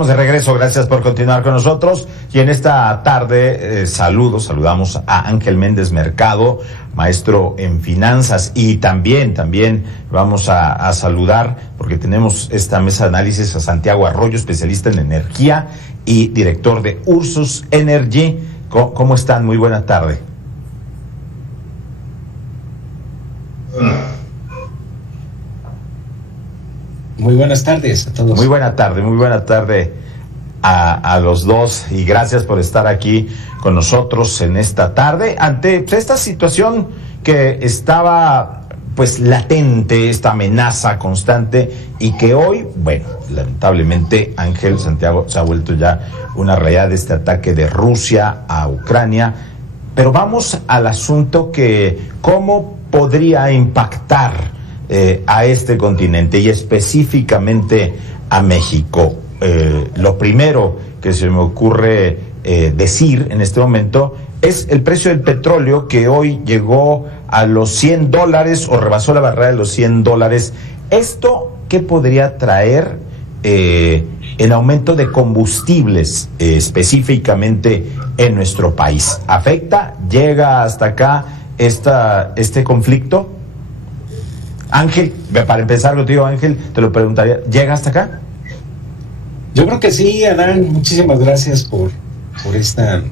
Estamos de regreso, gracias por continuar con nosotros. Y en esta tarde saludamos a Ángel Méndez Mercado, maestro en finanzas, y también vamos a saludar, porque tenemos esta mesa de análisis, a Santiago Arroyo, especialista en energía y director de Ursus Energy. ¿Cómo están? Muy buena tarde. Muy buenas tardes a todos. Muy buena tarde a los dos, y gracias por estar aquí con nosotros en esta tarde ante esta situación que estaba latente, esta amenaza constante, y que hoy, lamentablemente, Ángel, Santiago, se ha vuelto ya una realidad de este ataque de Rusia a Ucrania. Pero vamos al asunto cómo podría impactar a este continente y específicamente a México. Lo primero que se me ocurre decir en este momento es el precio del petróleo, que hoy llegó a los $100 o rebasó la barrera de los $100. ¿Esto qué podría traer en aumento de combustibles específicamente en nuestro país? ¿Afecta? ¿Llega hasta acá este conflicto? Ángel, para empezar contigo, Ángel, te lo preguntaría, ¿llega hasta acá? Yo creo que sí, Adán. Muchísimas gracias por esta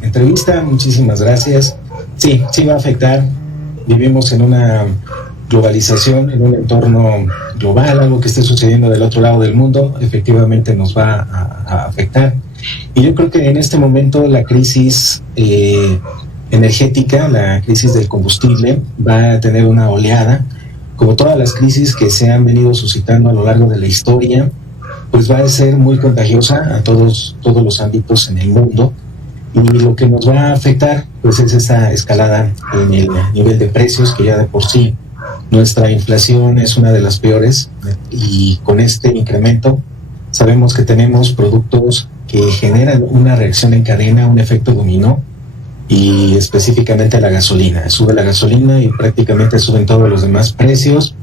entrevista. Muchísimas gracias. Sí va a afectar. Vivimos en una globalización, en un entorno global. Algo que esté sucediendo del otro lado del mundo efectivamente nos va a afectar. Y yo creo que en este momento la crisis energética, la crisis del combustible, va a tener una oleada. Como todas las crisis que se han venido suscitando a lo largo de la historia, pues va a ser muy contagiosa a todos los ámbitos en el mundo, y lo que nos va a afectar pues es esta escalada en el nivel de precios, que ya de por sí nuestra inflación es una de las peores, y con este incremento sabemos que tenemos productos que generan una reacción en cadena, un efecto dominó, y específicamente la gasolina. Sube la gasolina y prácticamente suben todos los demás precios,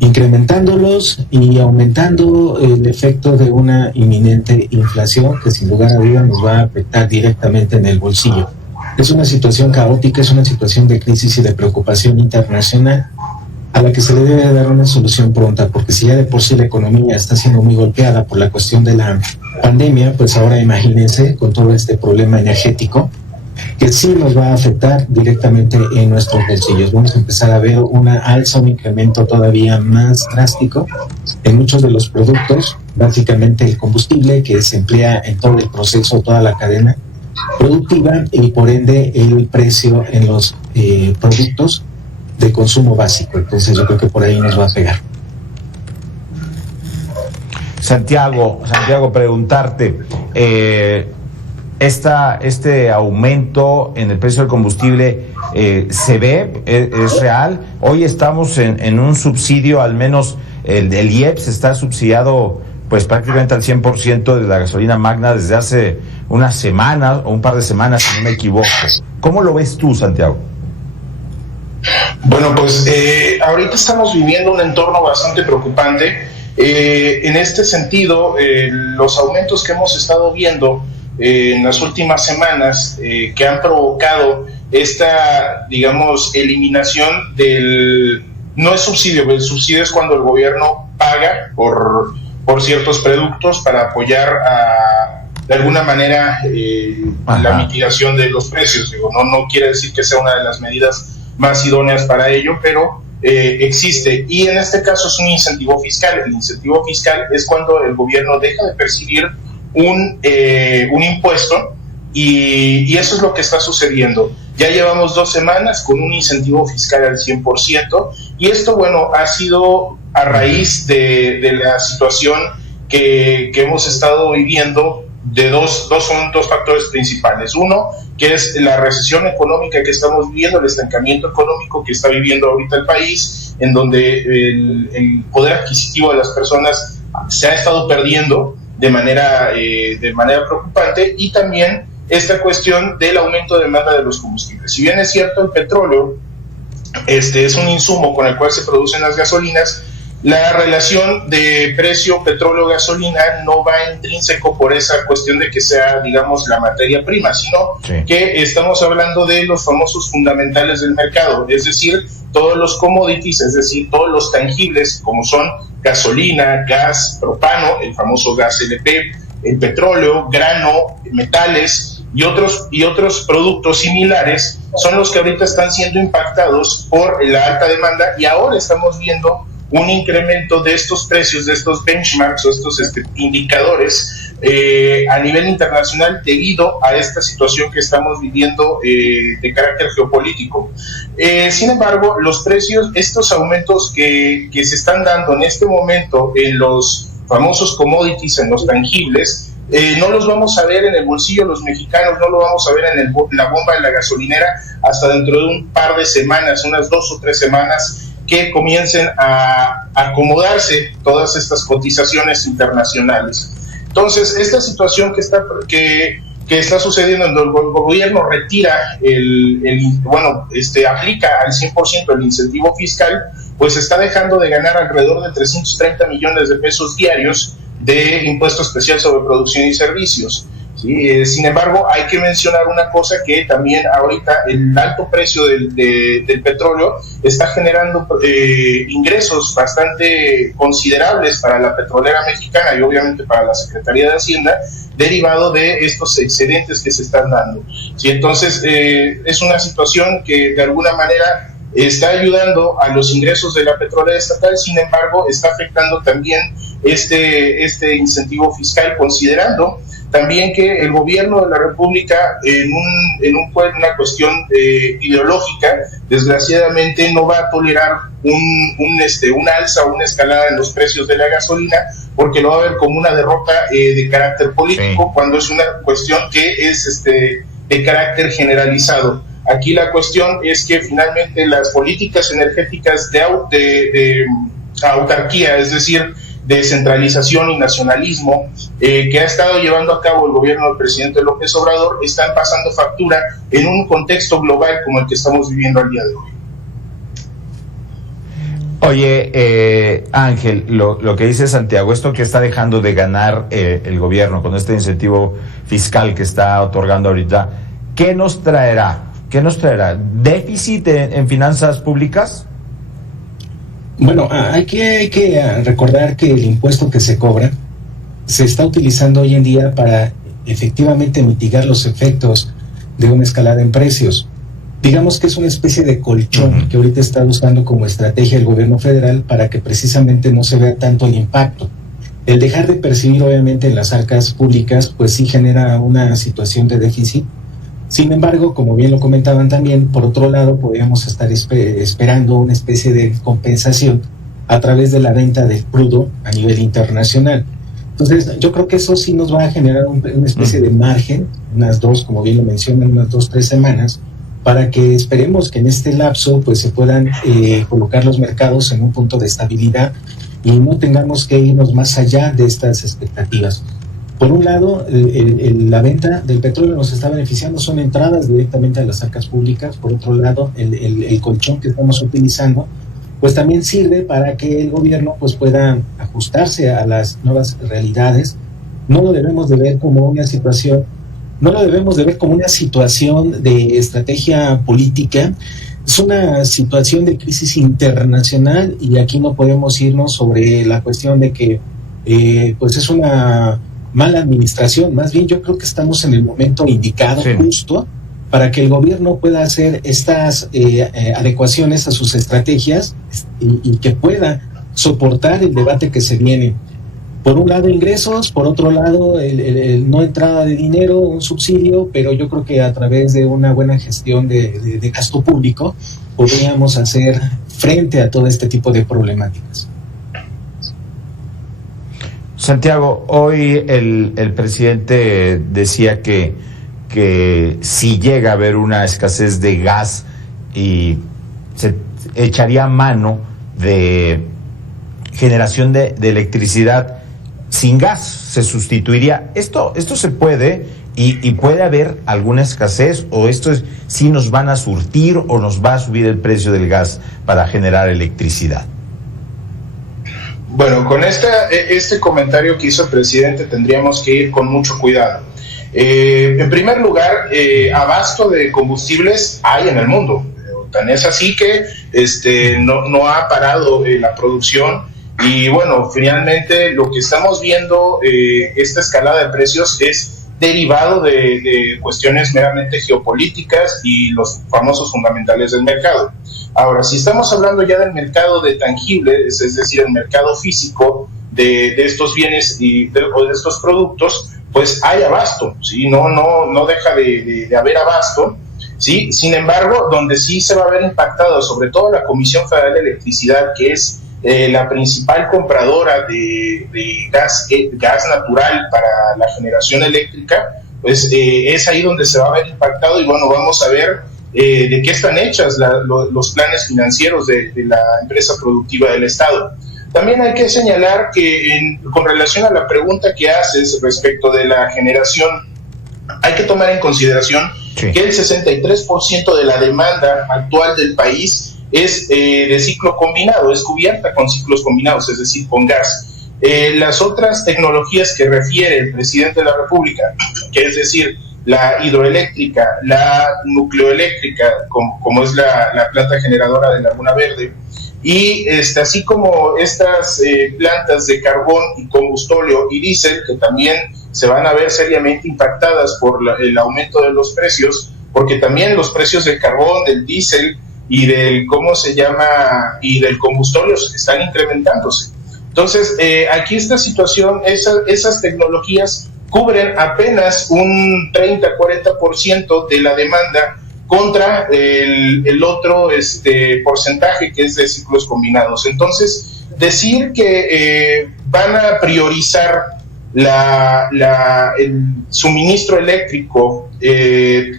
incrementándolos y aumentando el efecto de una inminente inflación que sin lugar a duda nos va a afectar directamente en el bolsillo. Es una situación caótica, es una situación de crisis y de preocupación internacional a la que se le debe dar una solución pronta, porque si ya de por sí la economía está siendo muy golpeada por la cuestión de la pandemia, pues ahora imagínense con todo este problema energético que sí nos va a afectar directamente en nuestros bolsillos. Vamos a empezar a ver una alza, un incremento todavía más drástico en muchos de los productos, básicamente el combustible que se emplea en todo el proceso, toda la cadena productiva, y por ende el precio en los productos de consumo básico. Entonces yo creo que por ahí nos va a pegar. Santiago, preguntarte, este aumento en el precio del combustible se ve, es real. Hoy estamos en un subsidio, al menos el IEPS está subsidiado pues prácticamente al 100% de la gasolina magna desde hace unas semanas o un par de semanas, si no me equivoco. ¿Cómo lo ves tú, Santiago? Bueno, pues ahorita estamos viviendo un entorno bastante preocupante. En este sentido, los aumentos que hemos estado viendo en las últimas semanas, que han provocado esta, digamos, eliminación no es subsidio, el subsidio es cuando el gobierno paga por ciertos productos para apoyar de alguna manera la mitigación de los precios. No quiere decir que sea una de las medidas más idóneas para ello, pero existe, y en este caso es un incentivo fiscal. El incentivo fiscal es cuando el gobierno deja de percibir un impuesto, y eso es lo que está sucediendo. Ya llevamos 2 semanas con un incentivo fiscal al 100%, y esto, bueno, ha sido a raíz de la situación que hemos estado viviendo. Son dos factores principales. Uno, que es la recesión económica que estamos viviendo, el estancamiento económico que está viviendo ahorita el país, en donde el poder adquisitivo de las personas se ha estado perdiendo de manera preocupante, y también esta cuestión del aumento de demanda de los combustibles. Si bien es cierto, el petróleo es un insumo con el cual se producen las gasolinas, la relación de precio petróleo-gasolina no va intrínseco por esa cuestión de que sea, digamos, la materia prima, sino que estamos hablando de los famosos fundamentales del mercado, es decir, todos los commodities, es decir, todos los tangibles como son gasolina, gas, propano, el famoso gas LP, el petróleo, grano, metales y otros productos similares son los que ahorita están siendo impactados por la alta demanda, y ahora estamos viendo un incremento de estos precios, de estos benchmarks o estos indicadores a nivel internacional debido a esta situación que estamos viviendo de carácter geopolítico. Sin embargo, los precios, estos aumentos que se están dando en este momento en los famosos commodities, en los tangibles, no los vamos a ver en el bolsillo los mexicanos, no lo vamos a ver en la bomba de la gasolinera hasta dentro de un par de semanas, unas 2 o 3 semanas, que comiencen a acomodarse todas estas cotizaciones internacionales. Entonces, esta situación que está sucediendo en donde el gobierno retira aplica al 100% el incentivo fiscal, pues está dejando de ganar alrededor de 330 millones de pesos diarios de impuesto especial sobre producción y servicios. ¿Sí? Sin embargo, hay que mencionar una cosa, que también ahorita el alto precio del petróleo está generando ingresos bastante considerables para la petrolera mexicana y obviamente para la Secretaría de Hacienda, derivado de estos excedentes que se están dando. ¿Sí? Entonces, es una situación que de alguna manera está ayudando a los ingresos de la petrolera estatal, sin embargo, está afectando también este incentivo fiscal, considerando también que el gobierno de la República, en una cuestión ideológica, desgraciadamente no va a tolerar un alza o una escalada en los precios de la gasolina, porque lo va a ver como una derrota de carácter político, cuando es una cuestión que es de carácter generalizado. Aquí la cuestión es que finalmente las políticas energéticas de autarquía, es decir, de centralización y nacionalismo que ha estado llevando a cabo el gobierno del presidente López Obrador, están pasando factura en un contexto global como el que estamos viviendo al día de hoy. Oye, Ángel, lo que dice Santiago, esto que está dejando de ganar el gobierno con este incentivo fiscal que está otorgando ahorita, ¿qué nos traerá? ¿Déficit en finanzas públicas? Bueno, hay que recordar que el impuesto que se cobra se está utilizando hoy en día para efectivamente mitigar los efectos de una escalada en precios. Digamos que es una especie de colchón que ahorita está usando como estrategia el gobierno federal para que precisamente no se vea tanto el impacto. El dejar de percibir obviamente en las arcas públicas pues sí genera una situación de déficit. Sin embargo, como bien lo comentaban también, por otro lado podríamos estar esperando una especie de compensación a través de la venta del crudo a nivel internacional. Entonces, yo creo que eso sí nos va a generar una especie de margen, como bien lo mencionan, unas 2-3 semanas, para que esperemos que en este lapso pues se puedan colocar los mercados en un punto de estabilidad y no tengamos que irnos más allá de estas expectativas. Por un lado, la venta del petróleo nos está beneficiando, son entradas directamente a las arcas públicas. Por otro lado, el colchón que estamos utilizando, pues también sirve para que el gobierno pues pueda ajustarse a las nuevas realidades. No lo debemos de ver como una situación de estrategia política. Es una situación de crisis internacional y aquí no podemos irnos sobre la cuestión de que pues es una mala administración. Más bien yo creo que estamos en el momento indicado, justo, para que el gobierno pueda hacer estas adecuaciones a sus estrategias y que pueda soportar el debate que se viene. Por un lado ingresos, por otro lado el no entrada de dinero, un subsidio, pero yo creo que a través de una buena gestión de gasto público podríamos hacer frente a todo este tipo de problemáticas. Santiago, hoy el presidente decía que si llega a haber una escasez de gas y se echaría mano de generación de electricidad sin gas, se sustituiría. ¿Esto se puede y puede haber alguna escasez, o esto es si nos van a surtir o nos va a subir el precio del gas para generar electricidad? Bueno, con este comentario que hizo el presidente tendríamos que ir con mucho cuidado. En primer lugar, abasto de combustibles hay en el mundo. Tan es así que no ha parado la producción y bueno, finalmente lo que estamos viendo, esta escalada de precios es derivado de cuestiones meramente geopolíticas y los famosos fundamentales del mercado. Ahora, si estamos hablando ya del mercado de tangibles, es decir, el mercado físico de estos bienes o de estos productos, pues hay abasto, ¿sí? No deja de haber abasto, ¿sí? Sin embargo, donde sí se va a ver impactado, sobre todo la Comisión Federal de Electricidad, que es la principal compradora de gas natural para la generación eléctrica, pues es ahí donde se va a ver impactado y bueno, vamos a ver de qué están hechas los planes financieros de la empresa productiva del Estado. También hay que señalar que con relación a la pregunta que haces respecto de la generación, hay que tomar en consideración que el 63% de la demanda actual del país es de ciclo combinado, es cubierta con ciclos combinados, es decir, con gas. Las otras tecnologías que refiere el presidente de la República, que es decir, la hidroeléctrica, la nucleoeléctrica, como es la planta generadora de Laguna Verde, y así como estas plantas de carbón y combustóleo y diésel, que también se van a ver seriamente impactadas por el aumento de los precios, porque también los precios del carbón, del diésel y del y del combustóleo están incrementándose. Entonces, aquí esta situación, esas tecnologías cubren apenas un 30-40% de la demanda contra el otro porcentaje que es de ciclos combinados. Entonces, decir que van a priorizar el suministro eléctrico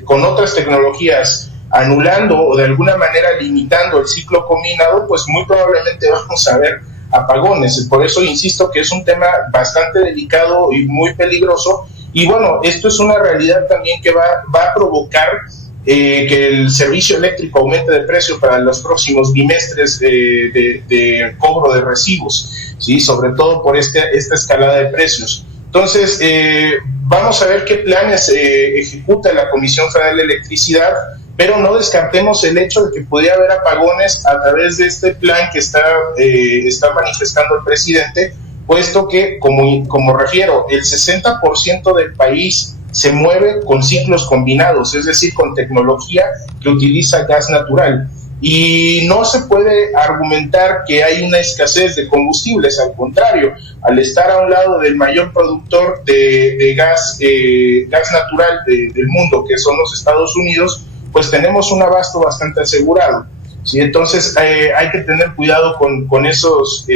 con otras tecnologías, anulando o de alguna manera limitando el ciclo combinado, pues muy probablemente vamos a ver apagones. Por eso insisto que es un tema bastante delicado y muy peligroso, y bueno, esto es una realidad también que va a provocar que el servicio eléctrico aumente de precio para los próximos bimestres de cobro de recibos, ¿sí? Sobre todo por esta escalada de precios. Entonces, vamos a ver qué planes ejecuta la Comisión Federal de Electricidad, pero no descartemos el hecho de que podría haber apagones a través de este plan que está manifestando el presidente, puesto que, como refiero, el 60% del país se mueve con ciclos combinados, es decir, con tecnología que utiliza gas natural. Y no se puede argumentar que hay una escasez de combustibles, al contrario, al estar a un lado del mayor productor de gas natural del mundo, que son los Estados Unidos, pues tenemos un abasto bastante asegurado. ¿Sí? Entonces hay que tener cuidado con esas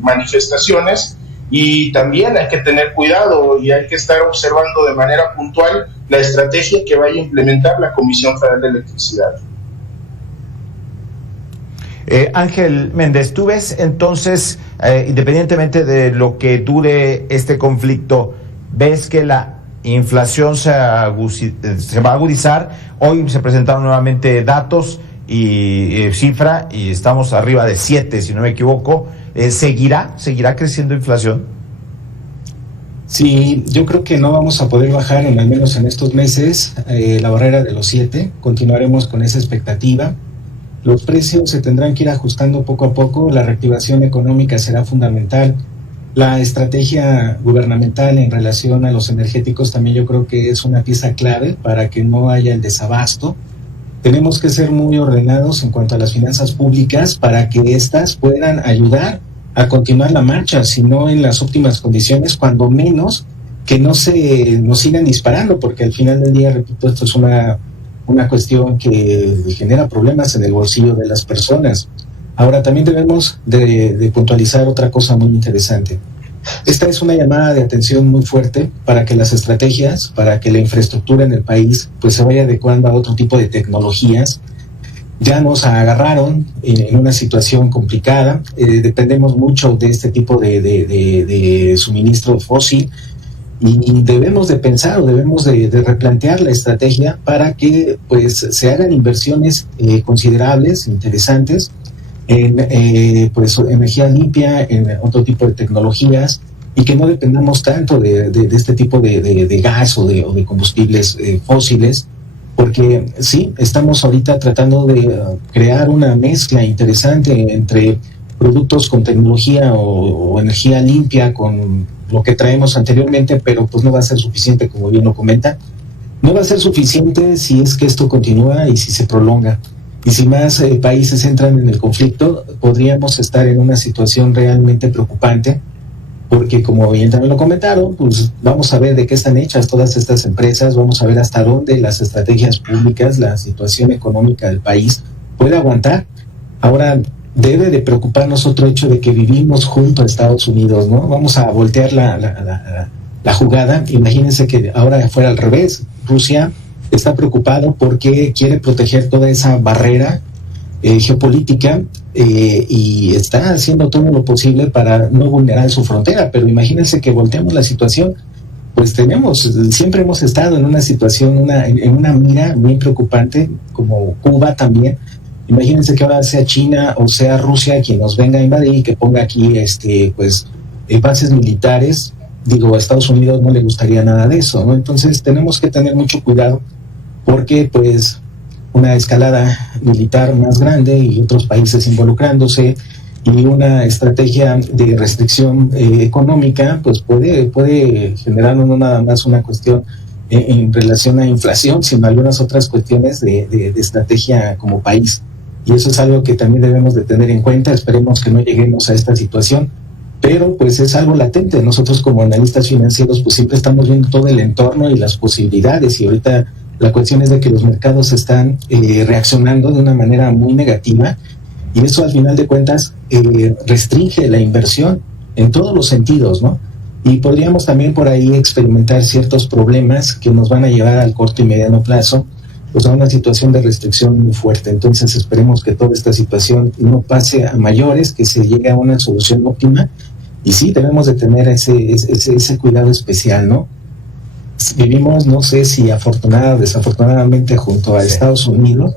manifestaciones, y también hay que tener cuidado y hay que estar observando de manera puntual la estrategia que vaya a implementar la Comisión Federal de Electricidad. Ángel Méndez, ¿tú ves entonces, independientemente de lo que dure este conflicto, ves que la inflación se va a agudizar? Hoy se presentaron nuevamente datos y cifra, y estamos arriba de 7, si no me equivoco. ¿Seguirá creciendo inflación? Sí, yo creo que no vamos a poder bajar, al menos en estos meses, la barrera de los 7. Continuaremos con esa expectativa. Los precios se tendrán que ir ajustando poco a poco. La reactivación económica será fundamental. La estrategia gubernamental en relación a los energéticos también yo creo que es una pieza clave para que no haya el desabasto. Tenemos que ser muy ordenados en cuanto a las finanzas públicas para que éstas puedan ayudar a continuar la marcha, si no en las óptimas condiciones, cuando menos que no se nos sigan disparando, porque al final del día, repito, esto es una cuestión que genera problemas en el bolsillo de las personas. Ahora, también debemos de puntualizar otra cosa muy interesante. Esta es una llamada de atención muy fuerte para que las estrategias, para que la infraestructura en el país pues se vaya adecuando a otro tipo de tecnologías. Ya nos agarraron en una situación complicada, dependemos mucho de este tipo de suministro fósil, y debemos de pensar o debemos de replantear la estrategia para que pues se hagan inversiones considerables, interesantes, en pues energía limpia, en otro tipo de tecnologías, y que no dependamos tanto de este tipo de gas o de combustibles fósiles, porque sí, estamos ahorita tratando de crear una mezcla interesante entre productos con tecnología o energía limpia con lo que traemos anteriormente, pero pues no va a ser suficiente, como bien lo comenta. No va a ser suficiente si es que esto continúa y si se prolonga. Y si más países entran en el conflicto, podríamos estar en una situación realmente preocupante, porque como bien también lo comentaron, pues vamos a ver de qué están hechas todas estas empresas, vamos a ver hasta dónde las estrategias públicas, la situación económica del país puede aguantar. Ahora, debe de preocuparnos otro hecho de que vivimos junto a Estados Unidos, ¿no? Vamos a voltear la jugada. Imagínense que ahora fuera al revés. Rusia está preocupado porque quiere proteger toda esa barrera geopolítica y está haciendo todo lo posible para no vulnerar su frontera. Pero imagínense que volteamos la situación, pues siempre hemos estado en una situación, en una mira muy preocupante, como Cuba también. Imagínense que ahora sea China o sea Rusia quien nos venga a invadir y que ponga aquí bases militares. Digo, a Estados Unidos no le gustaría nada de eso, ¿no? Entonces tenemos que tener mucho cuidado, porque pues una escalada militar más grande y otros países involucrándose y una estrategia de restricción económica pues puede generar no nada más una cuestión en relación a inflación, sino algunas otras cuestiones de estrategia como país. Y eso es algo que también debemos de tener en cuenta. Esperemos que no lleguemos a esta situación, pero pues es algo latente. Nosotros como analistas financieros pues siempre estamos viendo todo el entorno y las posibilidades, y ahorita la cuestión es de que los mercados están reaccionando de una manera muy negativa, y eso al final de cuentas restringe la inversión en todos los sentidos, ¿no? Y podríamos también por ahí experimentar ciertos problemas que nos van a llevar al corto y mediano plazo pues a una situación de restricción muy fuerte. Entonces esperemos que toda esta situación no pase a mayores, que se llegue a una solución óptima, y sí debemos de tener ese cuidado especial, ¿no? Vivimos, no sé si afortunada o desafortunadamente, junto a Estados Unidos,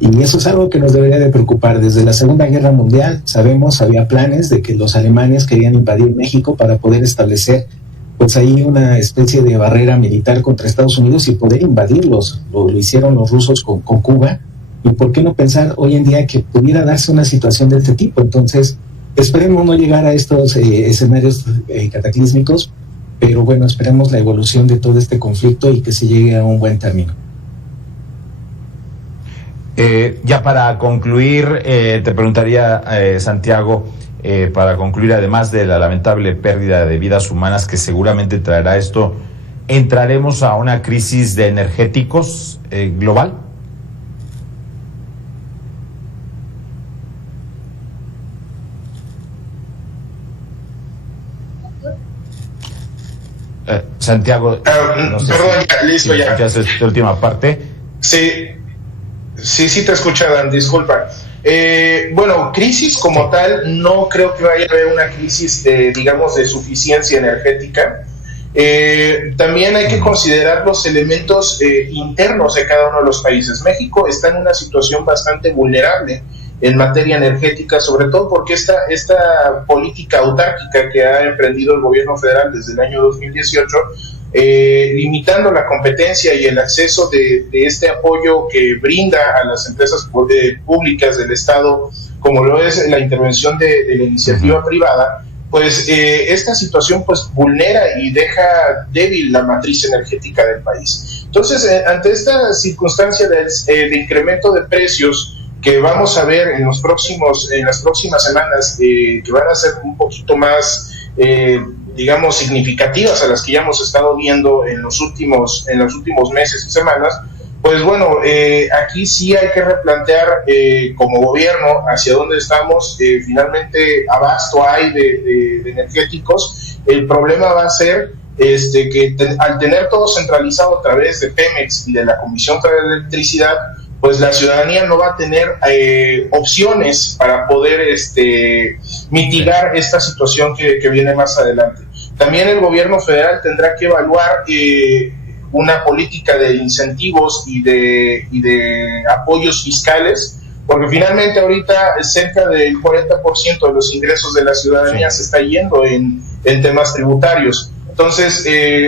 y eso es algo que nos debería de preocupar. Desde la Segunda Guerra Mundial, sabemos, había planes de que los alemanes querían invadir México para poder establecer pues ahí una especie de barrera militar contra Estados Unidos y poder invadirlos. Lo hicieron los rusos con Cuba, y por qué no pensar hoy en día que pudiera darse una situación de este tipo. Entonces esperemos no llegar a estos escenarios cataclísmicos, pero bueno, esperemos la evolución de todo este conflicto y que se llegue a un buen término. Ya para concluir, te preguntaría, Santiago, para concluir, además de la lamentable pérdida de vidas humanas que seguramente traerá esto, ¿entraremos a una crisis de energéticos global? Santiago, no sé, perdón, ya, listo, si ya. Esta última parte. Sí, te escucha, Dan, disculpa. Bueno, crisis como tal, no creo que vaya a haber una crisis digamos, de suficiencia energética. También hay que considerar los elementos internos de cada uno de los países. México está en una situación bastante vulnerable en materia energética, sobre todo porque esta política autárquica que ha emprendido el gobierno federal desde el año 2018, limitando la competencia y el acceso de este apoyo que brinda a las empresas públicas del Estado, como lo es la intervención de la iniciativa privada, pues esta situación pues vulnera y deja débil la matriz energética del país. Entonces, ante esta circunstancia de incremento de precios que vamos a ver en las próximas semanas, que van a ser un poquito más digamos, significativas a las que ya hemos estado viendo en los últimos meses y semanas, pues bueno, aquí sí hay que replantear como gobierno hacia dónde estamos. Finalmente, abasto hay de energéticos. El problema va a ser que al tener todo centralizado a través de Pemex y de la Comisión Federal de Electricidad, pues la ciudadanía no va a tener opciones para poder mitigar esta situación que viene más adelante. También el gobierno federal tendrá que evaluar una política de incentivos y de apoyos fiscales porque finalmente ahorita cerca del 40% de los ingresos de la ciudadanía se está yendo en temas tributarios. Entonces,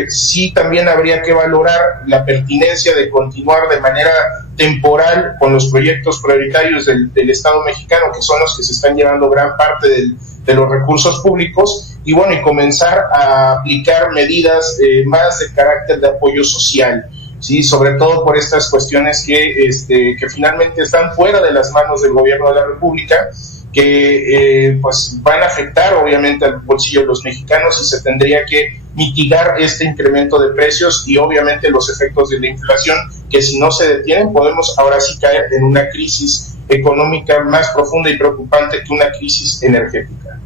sí también habría que valorar la pertinencia de continuar de manera temporal con los proyectos prioritarios del Estado mexicano, que son los que se están llevando gran parte de los recursos públicos, y bueno, y comenzar a aplicar medidas más de carácter de apoyo social, ¿sí? Sobre todo por estas cuestiones que finalmente están fuera de las manos del gobierno de la República, que pues van a afectar obviamente al bolsillo de los mexicanos, y se tendría que mitigar este incremento de precios y obviamente los efectos de la inflación, que si no se detienen podemos ahora sí caer en una crisis económica más profunda y preocupante que una crisis energética.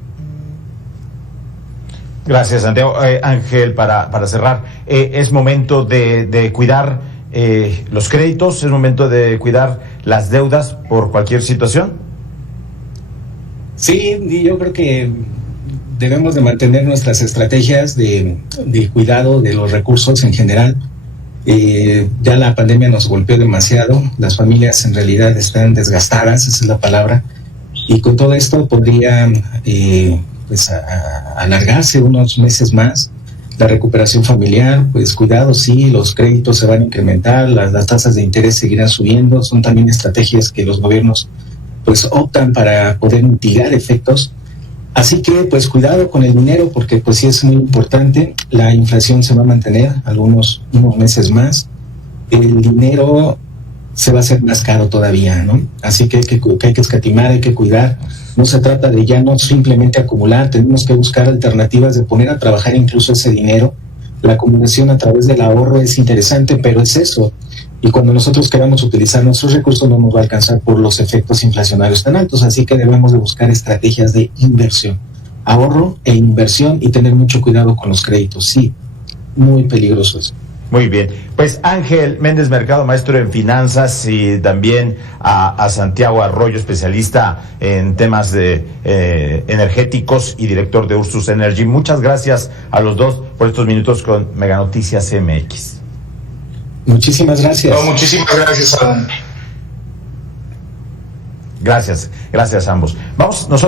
Gracias, Santiago. Ángel, para cerrar, es momento de cuidar los créditos, es momento de cuidar las deudas por cualquier situación. Sí, yo creo que debemos de mantener nuestras estrategias de cuidado de los recursos en general. Ya la pandemia nos golpeó demasiado, las familias en realidad están desgastadas, esa es la palabra, y con todo esto podría alargarse unos meses más la recuperación familiar. Pues cuidado, sí, los créditos se van a incrementar, las tasas de interés seguirán subiendo, son también estrategias que los gobiernos pues optan para poder mitigar efectos. Así que pues cuidado con el dinero, porque pues sí es muy importante. La inflación se va a mantener unos meses más, el dinero se va a hacer más caro todavía, ¿no? Así que hay que escatimar, hay que cuidar. No se trata de ya no simplemente acumular, tenemos que buscar alternativas de poner a trabajar incluso ese dinero. La acumulación a través del ahorro es interesante, pero es eso. Y cuando nosotros queramos utilizar nuestros recursos no nos va a alcanzar por los efectos inflacionarios tan altos, así que debemos de buscar estrategias de inversión, ahorro e inversión, y tener mucho cuidado con los créditos. Sí, muy peligroso eso. Muy bien, pues Ángel Méndez Mercado, maestro en finanzas, y también a Santiago Arroyo, especialista en temas de energéticos y director de Ursus Energy. Muchas gracias a los dos por estos minutos con Mega Noticias MX. Muchísimas gracias. No, muchísimas gracias, Adán. Gracias a ambos. Vamos nosotros.